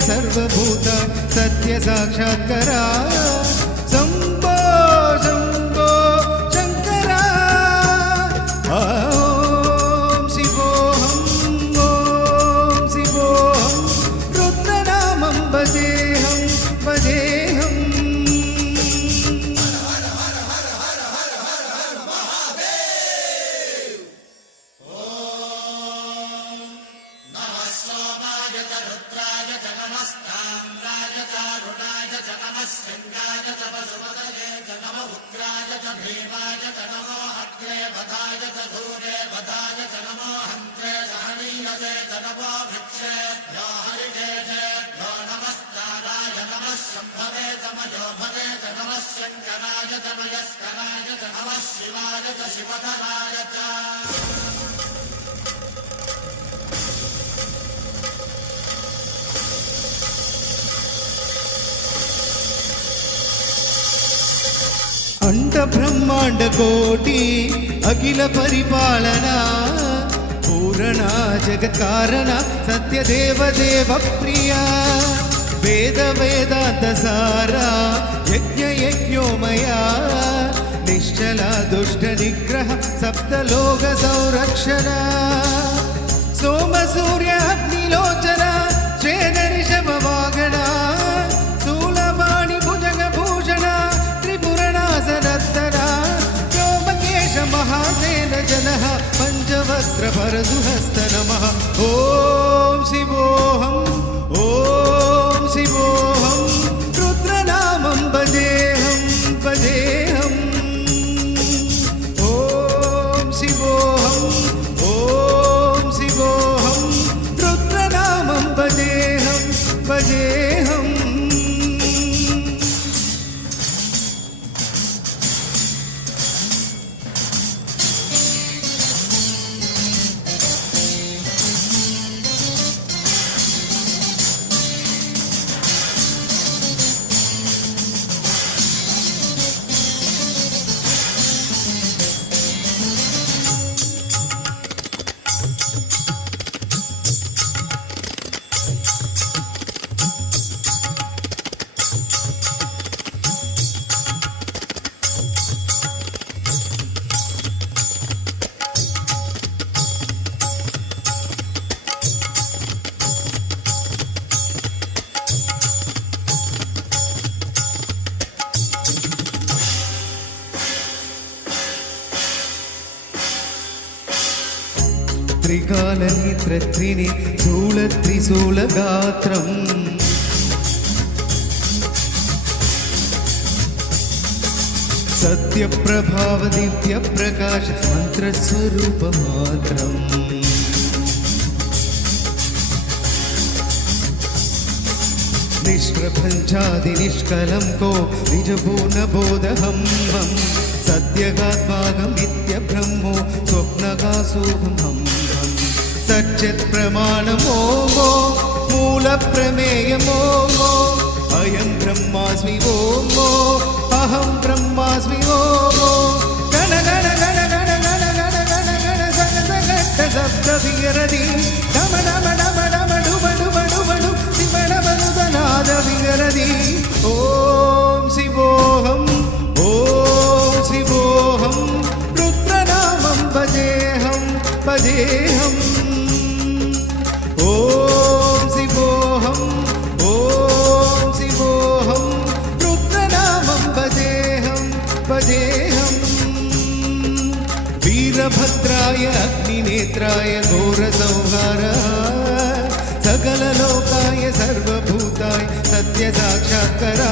सर्वभूता सत्य साक्षात्करा शंभो शंभो शंकरा ओम शिवोऽहं रुद्रनामं भजेऽहं भजेऽहं शृंगाय च पशुपतये च नमः उग्राय च भीमाय च नमो अग्रे वधाय च धूरे वधाय च नमो हन्त्रे च हनीयसे च नमो वृक्षेभ्यो हरिकेशेभ्यो नमस्काराय नमः शम्भवे च मयोभवे च नमः शङ्कराय च मयस्कराय च नमः शिवाय च शिवधराय च अंड ब्रह्मांड कोटि अखिल परिपालना पूर्णा जगत् कारणा सत्य देव देव प्रिया वेद वेदांत सारा यज्ञ यज्ञोमया निश्चला दुष्ट निग्रह सप्तलोक संरक्षणा सोम सूर्य अग्निलोचना श्वेत ऋषभ वाहना शूलपाणि भुजग भूषणा त्रिपुरनासनत्तरा व्योमकेश महासेन जनः पंचवक्त्र परशुहस्त नमः ओम शिवोऽहं रुद्रनामं भजेऽहं भजेऽहं ओम शिवोऽहं रुद्रनामं भजेऽहं भजेऽहं त्रिकालनेत्रत्रिणे शूलत्रिशूलगात्रम् सत्यप्रभाव दिव्यप्रकाश मन्त्रस्वरूपमात्रम् निष्प्रपञ्चादिनिष्कलं को निजपूर्णबोधहं सत्यगात्मागं नित्यब्रह्मो स्वप्नगासोऽहं सच्चित् प्रमाणमोमो मूलप्रमेयमोमो अयं ब्रह्मास्मि ओमो अहं ब्रह्मास्मि ओमो गण गण गण गण गण गण गण गण सग सगट्ट शब्दविहरति डम डम डम डम डुब डुब डुब डु शिवणमनुदनाद विहरति ओम शिवोऽहं रुद्रनामं भजेऽहं भजेऽहं ओम शिवोऽहं रुद्रनामं भजेऽहं भजेऽहं वीरभद्राय अग्निनेत्राय घोरसंहारः सकललोकाय सर्वभूताय सत्य साक्षात्करा